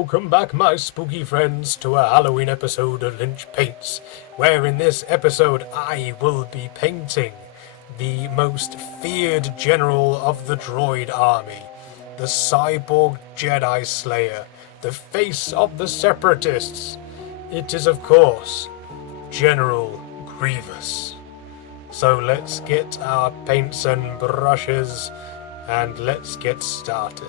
Welcome back, my spooky friends, to a Halloween episode of Lynch Paints, where in this episode I will be painting the most feared general of the droid army, the cyborg Jedi Slayer, the face of the Separatists. It is, of course, General Grievous. So let's get our paints and brushes, and let's get started.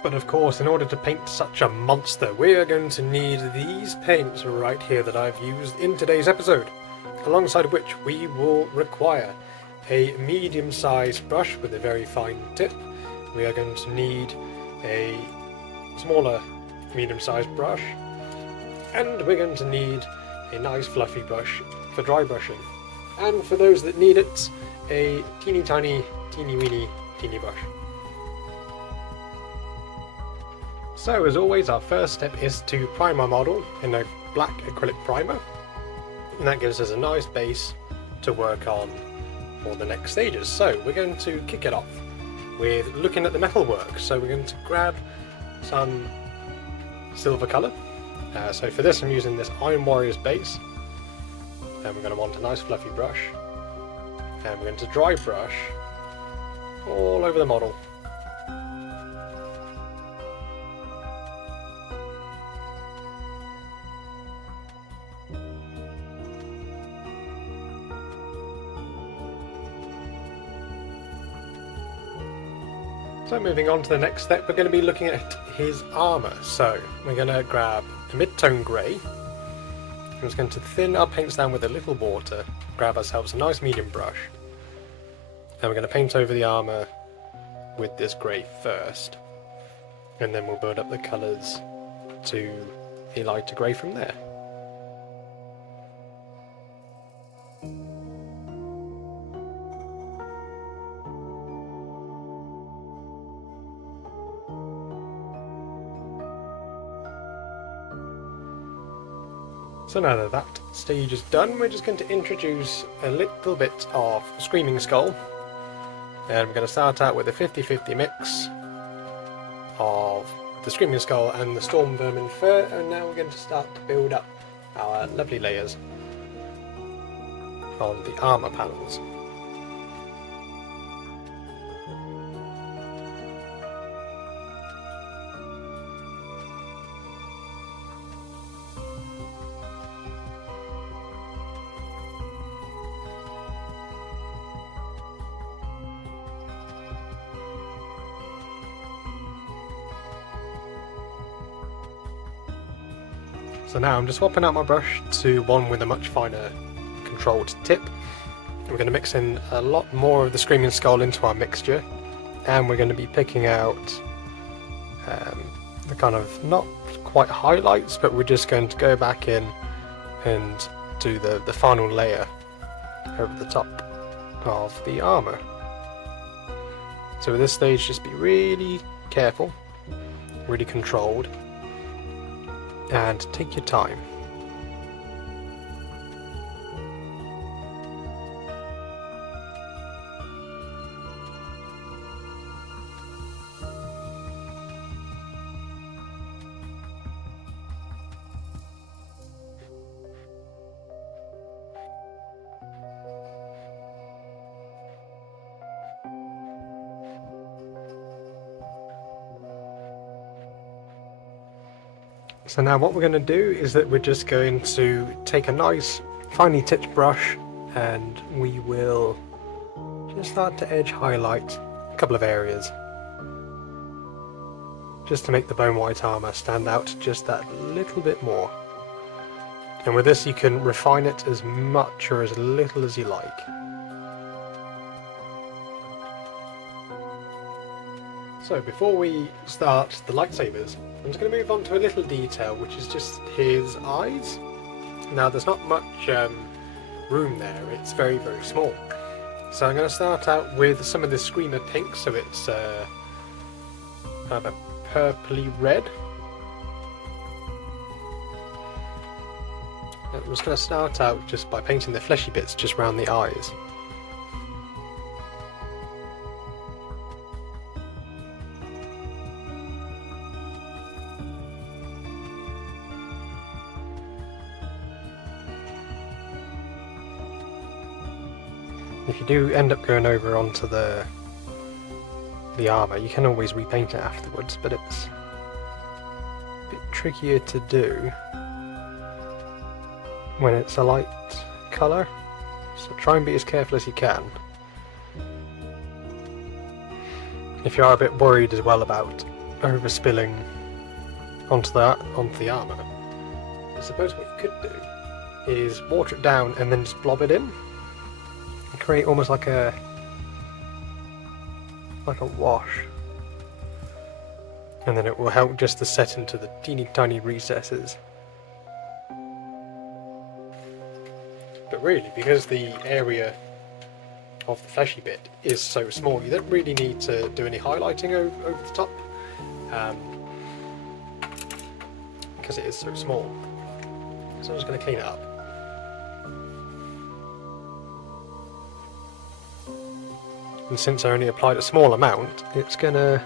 But of course, in order to paint such a monster, we are going to need these paints right here that I've used in today's episode, alongside which we will require a medium-sized brush with a very fine tip. We are going to need a smaller medium-sized brush, and we're going to need a nice fluffy brush for dry brushing. And for those that need it, a teeny tiny, teeny weeny, teeny brush. So as always, our first step is to prime our model in a black acrylic primer, and that gives us a nice base to work on for the next stages. So we're going to kick it off with looking at the metalwork. So we're going to grab some silver colour. So for this I'm using this Iron Warriors base, and we're going to want a nice fluffy brush, and we're going to dry brush all over the model. So moving on to the next step, we're going to be looking at his armour. So we're going to grab a mid-tone grey. I'm just going to thin our paints down with a little water, grab ourselves a nice medium brush, and we're going to paint over the armour with this grey first, and then we'll build up the colours to a lighter grey from there. So now that that stage is done, we're just going to introduce a little bit of Screaming Skull. And we're going to start out with a 50-50 mix of the Screaming Skull and the Storm Vermin fur, and now we're going to start to build up our lovely layers on the armour panels. So now I'm just swapping out my brush to one with a much finer controlled tip. We're going to mix in a lot more of the Screaming Skull into our mixture, and we're going to be picking out the kind of not quite highlights, but we're just going to go back in and do the final layer over the top of the armour. So at this stage, just be really careful, really controlled, and take your time. So now what we're going to do is that we're just going to take a nice finely tipped brush, and we will just start to edge highlight a couple of areas, just to make the bone white armour stand out just that little bit more. And with this you can refine it as much or as little as you like. So before we start the lightsabers, I'm just going to move on to a little detail, which is just his eyes. Now there's not much room there, it's very, very small. So I'm going to start out with some of the Screamer pink, so it's kind of a purpley red. I'm just going to start out just by painting the fleshy bits just around the eyes. If you do end up going over onto the armour, you can always repaint it afterwards, but it's a bit trickier to do when it's a light colour, so try and be as careful as you can. If you are a bit worried as well about overspilling onto the armour, I suppose what you could do is water it down and then just blob it in and create almost like a wash, and then it will help just to set into the teeny tiny recesses. But really, because the area of the fleshy bit is so small, you don't really need to do any highlighting over the top, because it is so small. So I'm just going to clean it up. And since I only applied a small amount, it's going to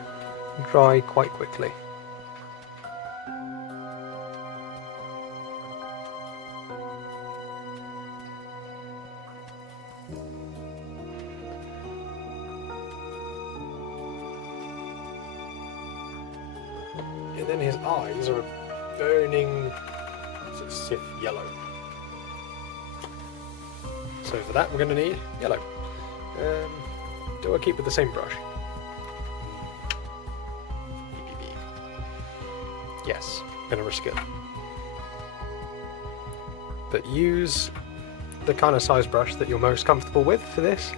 dry quite quickly. And then his eyes are a burning Sith yellow. So for that we're going to need yellow. Do I keep with the same brush? Yes, I'm going to risk it. But use the kind of size brush that you're most comfortable with for this.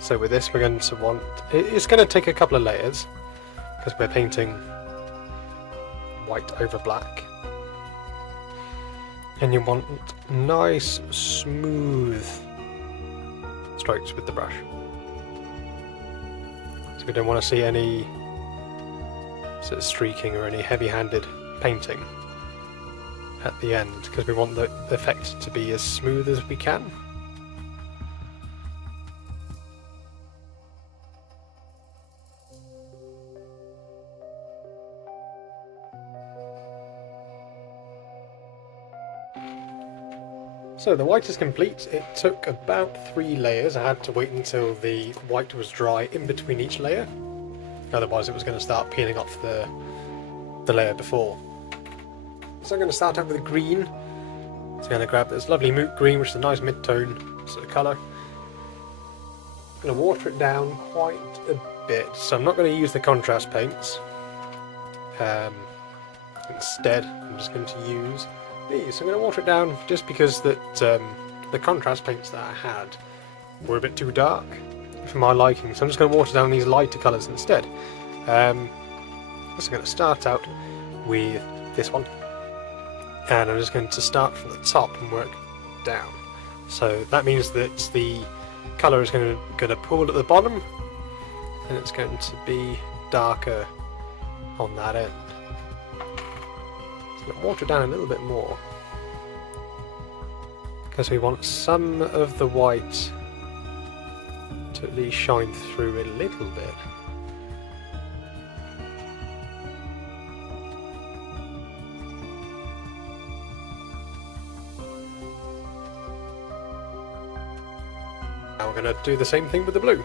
So with this we're going to want, it's going to take a couple of layers because we're painting white over black, and you want nice smooth strokes with the brush, so we don't want to see any sort of streaking or any heavy-handed painting at the end, because we want the effect to be as smooth as we can. So the white is complete. It took about 3 layers. I had to wait until the white was dry in between each layer, otherwise it was going to start peeling off the layer before. So I'm going to start out with the green. So I'm going to grab this lovely moot green, which is a nice mid-tone sort of colour. I'm going to water it down quite a bit, so I'm not going to use the contrast paints. Instead, I'm just going to use these. So I'm going to water it down just because that the contrast paints that I had were a bit too dark for my liking, so I'm just going to water down these lighter colours instead. So I'm going to start out with this one, and I'm just going to start from the top and work down. So that means that the colour is going to pool at the bottom, and it's going to be darker on that end. So I'm going to water it down a little bit more, because we want some of the white to at least shine through a little bit. Now we're going to do the same thing with the blue.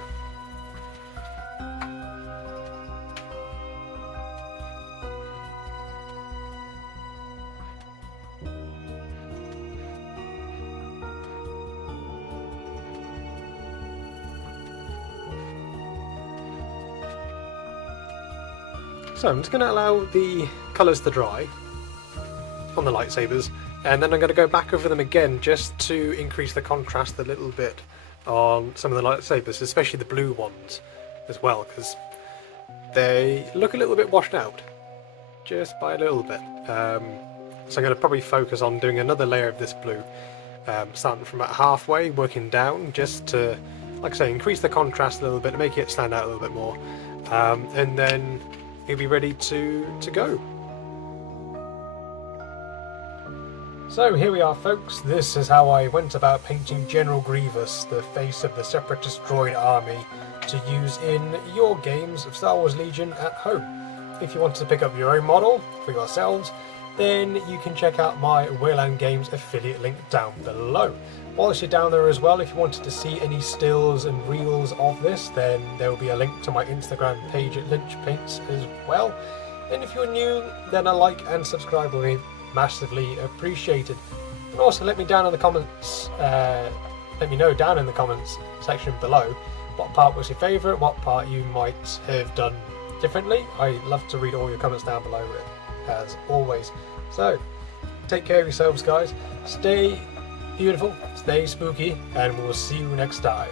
So I'm just going to allow the colours to dry on the lightsabers, and then I'm going to go back over them again just to increase the contrast a little bit on some of the lightsabers, especially the blue ones as well, because they look a little bit washed out, just by a little bit. So I'm going to probably focus on doing another layer of this blue, starting from about halfway, working down, just to, like I say, increase the contrast a little bit, make it stand out a little bit more, and then you'll be ready to go. So here we are, folks. This is how I went about painting General Grievous, the face of the Separatist droid army, to use in your games of Star Wars Legion at home. If you want to pick up your own model for yourselves, then you can check out my Wayland Games affiliate link down below. Whilst you're down there as well, if you wanted to see any stills and reels of this, then there will be a link to my Instagram page at Lynch Paints as well. And if you're new, then a like and subscribe will be massively appreciated. And also let me down in the comments, let me know down in the comments section below what part was your favourite, what part you might have done differently. I love to read all your comments down below as always. So take care of yourselves, guys. Stay beautiful, stay spooky, and we'll see you next time.